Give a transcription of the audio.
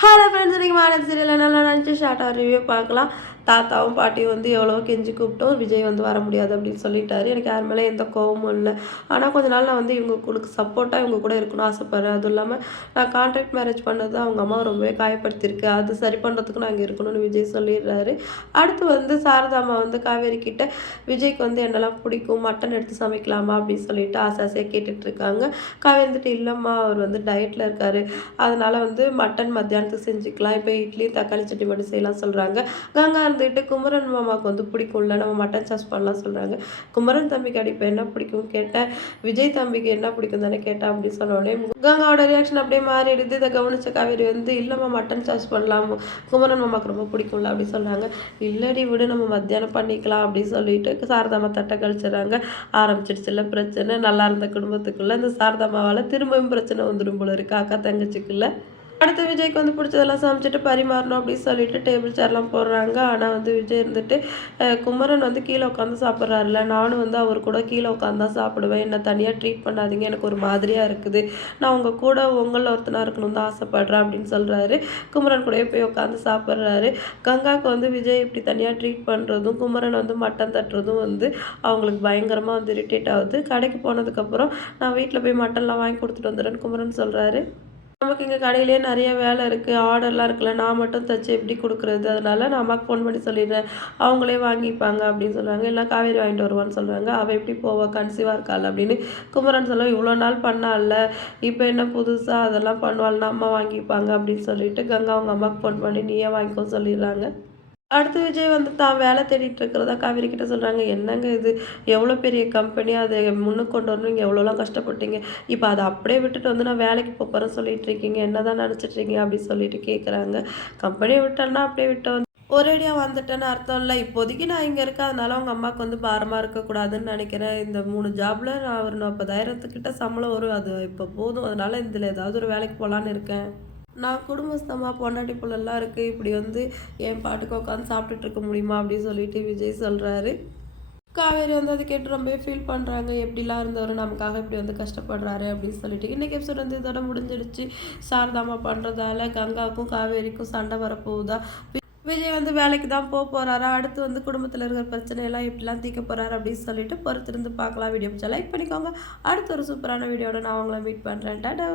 Hello friends, இன்றைக்கி மாநில serial நல்லா நினச்சி ஷார்ட்டாக ரிவ்யூ பார்க்கலாம். தாத்தாவும் பாட்டியும் வந்து எவ்வளோ கெஞ்சி கூப்பிட்டோம், விஜய் வந்து வர முடியாது அப்படின்னு சொல்லிட்டாரு. எனக்கு யார் மேலே எந்த கோவமும் இல்லை. ஆனால் கொஞ்ச நாள் நான் வந்து இவங்களுக்கு சப்போர்ட்டாக இவங்க கூட இருக்கணும்னு ஆசைப்பட்றேன். அதுவும் இல்லாமல் நான் கான்ட்ராக்ட் மேரேஜ் பண்ணது அவங்க அம்மா ரொம்பவே காயப்படுத்தியிருக்கு. அது சரி பண்ணுறதுக்கு நான் இங்கே இருக்கணும்னு விஜய் சொல்லிடுறாரு. அடுத்து வந்து சாரதாம்மா வந்து காவேரி கிட்ட விஜய்க்கு வந்து என்னெல்லாம் பிடிக்கும், மட்டன் எடுத்து சமைக்கலாமா அப்படின்னு சொல்லிட்டு ஆசையாக கேட்டுட்ருக்காங்க. காவேரி வந்துட்டு இல்லைம்மா, அவர் வந்து டயட்டில் இருக்கார், அதனால் வந்து மட்டன் மத்தியானத்துக்கு செஞ்சுக்கலாம், இப்போ இட்லி தக்காளி சட்னி மட்டும் செய்யலாம் சொல்கிறாங்க. கங்கா இருந்துட்டு குமரன் மாமாவுக்கு வந்து பிடிக்கும்ல, நம்ம மட்டன் சாஸ் பண்ணலாம் சொல்கிறாங்க. குமரன் தம்பிக்கு அடி இப்போ என்ன பிடிக்கும் கேட்டேன், விஜய் தம்பிக்கு என்ன பிடிக்கும் தானே கேட்டேன் அப்படின்னு சொன்னோடனே கங்காவோட ரியாக்ஷன் அப்படியே மாறிடுது. இதை கவனிச்ச காவேரி வந்து இல்லைம்மா மட்டன் சாஸ் பண்ணலாம், குமரன் மாமாவுக்கு ரொம்ப பிடிக்கும்ல அப்படின்னு சொல்கிறாங்க. இல்லடி விடு, நம்ம மத்தியானம் பண்ணிக்கலாம் அப்படின்னு சொல்லிட்டு சாரதாம்மா தட்டை கழிச்சிடறாங்க. ஆரம்பிச்சிடுச்சுல பிரச்சனை. நல்லா இருந்த குடும்பத்துக்குள்ள இந்த சாரதாம்மாவால் திரும்பவும் பிரச்சனை வந்துடும் போல இருக்கு அக்கா தங்கச்சிக்குள்ள. அடுத்து விஜய்க்கு வந்து பிடிச்சதெல்லாம் சமைச்சிட்டு பரிமாறணும் அப்படின்னு சொல்லிட்டு டேபிள் சேர்லாம் போடுறாங்க. ஆனால் வந்து விஜய் இருந்துட்டு குமரன் வந்து கீழே உட்காந்து சாப்பிட்றாருல, நானும் வந்து அவர் கூட கீழே உட்காந்து தான் சாப்பிடுவேன், என்னை தனியாக ட்ரீட் பண்ணாதீங்க, எனக்கு ஒரு மாதிரியாக இருக்குது, நான் உங்கள் கூட உங்களில் ஒருத்தனாக இருக்கணும்னு தான் ஆசைப்பட்றேன் அப்படின்னு சொல்கிறாரு. குமரன் கூடயே போய் உட்காந்து சாப்பிட்றாரு. கங்காவுக்கு வந்து விஜய் இப்படி தனியாக ட்ரீட் பண்ணுறதும் குமரன் வந்து மட்டன் தட்டுறதும் வந்து அவங்களுக்கு பயங்கரமாக வந்து இரிட்டேட் ஆகுது. கடைக்கு போனதுக்கப்புறம் நான் வீட்டில் போய் மட்டன்லாம் வாங்கி கொடுத்துட்டு வந்துடுறேன்னு குமரன் சொல்கிறாரு. நமக்கு இங்கே கடையிலேயே நிறைய வேலை இருக்குது, ஆர்டர்லாம் இருக்குல்ல, நான் மட்டும் தைச்சி எப்படி கொடுக்குறது, அதனால நான் அம்மாவுக்கு ஃபோன் பண்ணி சொல்லிடுறேன், அவங்களே வாங்கிப்பாங்க அப்படின்னு சொல்கிறாங்க. இல்லை காவேரி வாங்கிட்டு வருவான்னு சொல்கிறாங்க. அவள் எப்படி போவா, கன்சீவாக இருக்காள் அப்படின்னு குமரன் சொல்ல, இவ்வளோ நாள் பண்ணால, இப்போ என்ன புதுசாக அதெல்லாம் பண்ணுவாள்னா அம்மா வாங்கிப்பாங்க அப்படின்னு சொல்லிட்டு கங்கா அவங்க அம்மாவுக்கு ஃபோன் பண்ணி நீயே வாங்கிக்கோ சொல்லிடுறாங்க. அடுத்து விஜய் வந்து தான் வேலை தேடிட்டு இருக்கிறதா காவேரி கிட்ட சொல்கிறாங்க. என்னங்க இது, எவ்வளோ பெரிய கம்பெனி, அதை முன்னுக்கு கொண்டு வரணும், நீங்கள் எவ்வளோலாம் கஷ்டப்பட்டீங்க, இப்போ அதை அப்படியே விட்டுட்டு வந்து நான் வேலைக்கு போகிறேன்னு சொல்லிட்டு இருக்கீங்க, என்ன தான் நினச்சிட்ருக்கீங்க அப்படின்னு சொல்லிட்டு கேட்குறாங்க. கம்பெனியை விட்டேன்னா அப்படியே விட்டு வந்து ஒரேடியாக வந்துட்டேன்னு அர்த்தம் இல்லை. இப்போதைக்கு நான் இங்கே இருக்கேன், அதனால அவங்க அம்மாவுக்கு வந்து பாரமாக இருக்கக்கூடாதுன்னு நினைக்கிறேன். இந்த 3 ஜாபில் நான் ஒரு 40,000 சம்பளம் வரும், அது இப்போ போதும், அதனால் இதில் ஏதாவது ஒரு வேலைக்கு போகலான்னு இருக்கேன். நான் குடும்பஸ்தமாக பொண்டாட்டி புள்ளெல்லாம் இருக்குது, இப்படி வந்து என் பாட்டுக்கு உட்காந்து சாப்பிட்டுட்டு இருக்க முடியுமா அப்படின்னு சொல்லிட்டு விஜய் சொல்கிறாரு. காவேரி வந்து அதை கேட்டு ரொம்பவே ஃபீல் பண்ணுறாங்க. எப்படிலாம் இருந்தவர் நமக்காக இப்படி வந்து கஷ்டப்படுறாரு அப்படின்னு சொல்லிட்டு. இன்றைக்கி எபிசோட் வந்து இதோட முடிஞ்சிடுச்சு. சாரதாமா பண்ணுறதால கங்காவுக்கும் காவேரிக்கும் சண்டை வரப்போகுதா, விஜய் வந்து வேலைக்கு தான் போகிறாரா, அடுத்து வந்து குடும்பத்தில் இருக்கிற பிரச்சனையெல்லாம் எப்படிலாம் தீர்க்க போகிறாரு அப்படின்னு சொல்லிட்டு பொறுத்திருந்து பார்க்கலாம். வீடியோ பிடிச்சா லைக் பண்ணிக்கோங்க. அடுத்து ஒரு சூப்பரான வீடியோட நான் உங்களை மீட் பண்ணுறேன். டாடா.